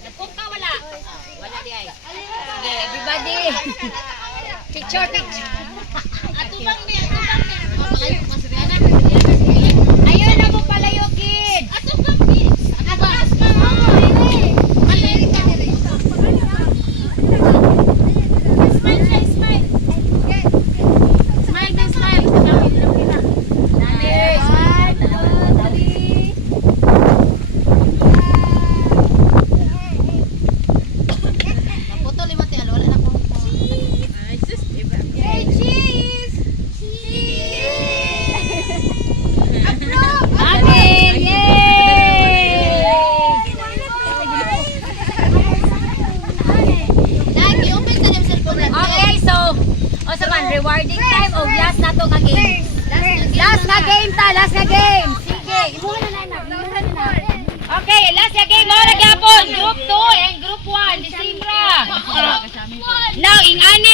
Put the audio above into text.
Nagpunta wala. Wala di ay. Okay, everybody. Picture. Atubang niya. Palayo ka sa na. Ayun na mo palayo kid. Atubang kid. Atubang ka mo. Palayo ka dire. Smile. Smile din smile. Nice. Photo lima ti wala na ko. Ay sus, iba. Hey, cheese. Approve. Okay, yay. Lagi open sa yung cellphone natin. Okay, so sa man rewarding time of last na to nga game. Last na game. Sige, imuha na na. Okay, last na game mo na gyapon. Group 2 and group 1, December. Now, ingani